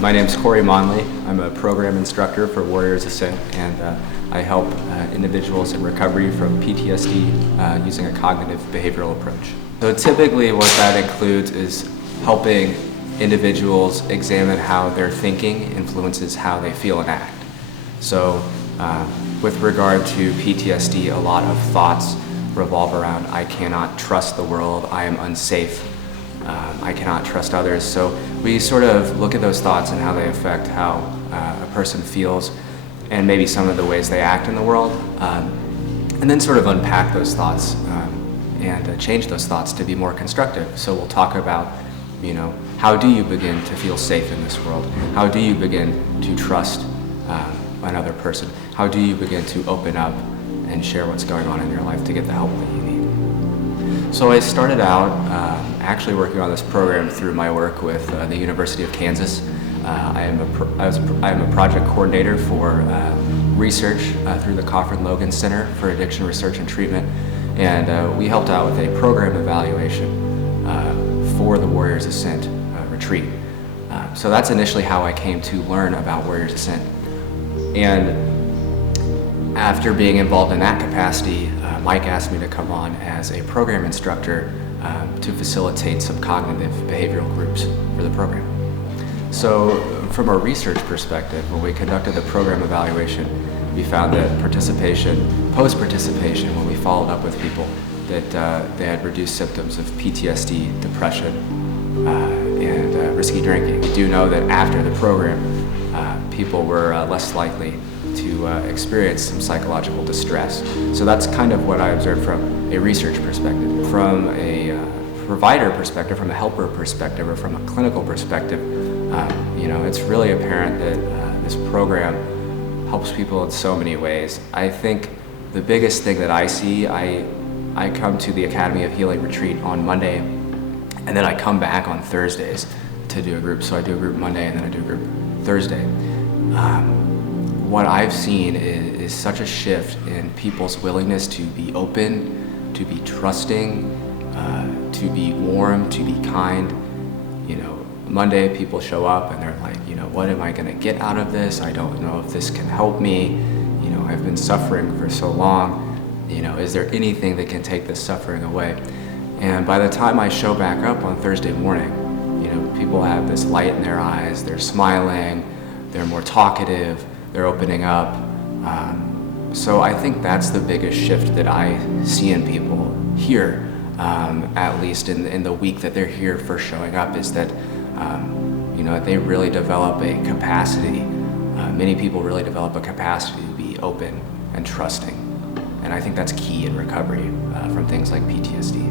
My name's Monley. I'm a program instructor for Warriors Ascent, and I help individuals in recovery from PTSD using a cognitive behavioral approach. So typically what that includes is helping individuals examine how their thinking influences how they feel and act. So with regard to PTSD, a lot of thoughts revolve around, I cannot trust the world, I am unsafe, I cannot trust others. So we sort of look at those thoughts and how they affect how a person feels and maybe some of the ways they act in the world, and then sort of unpack those thoughts and change those thoughts to be more constructive. So we'll talk about, how do you begin to feel safe in this world? How do you begin to trust another person? How do you begin to open up and share what's going on in your life to get the help that you need? So I started out actually working on this program through my work with the University of Kansas. I am a project coordinator for research through the Cofrin Logan Center for Addiction Research and Treatment, and we helped out with a program evaluation for the Warriors Ascent retreat. So that's initially how I came to learn about Warriors Ascent. And after being involved in that capacity, Mike asked me to come on as a program instructor to facilitate some cognitive behavioral groups for the program. So from a research perspective, when we conducted the program evaluation, we found that post-participation, when we followed up with people, that they had reduced symptoms of PTSD, depression, and risky drinking. We do know that after the program, people were less likely to experience some psychological distress. So that's kind of what I observed from a research perspective. From a provider perspective, from a helper perspective, or from a clinical perspective, it's really apparent that this program helps people in so many ways. I think the biggest thing that I see, I come to the Academy of Healing Retreat on Monday, and then I come back on Thursdays to do a group. So I do a group Monday, and then I do a group Thursday. What I've seen is such a shift in people's willingness to be open, to be trusting, to be warm, to be kind. Monday people show up and they're like, what am I gonna get out of this? I don't know if this can help me. I've been suffering for so long. Is there anything that can take this suffering away? And by the time I show back up on Thursday morning, people have this light in their eyes, they're smiling, they're more talkative, they're opening up. So I think that's the biggest shift that I see in people here, at least in the week that they're here first showing up, is that they really develop a capacity. Many people really develop a capacity to be open and trusting. And I think that's key in recovery from things like PTSD.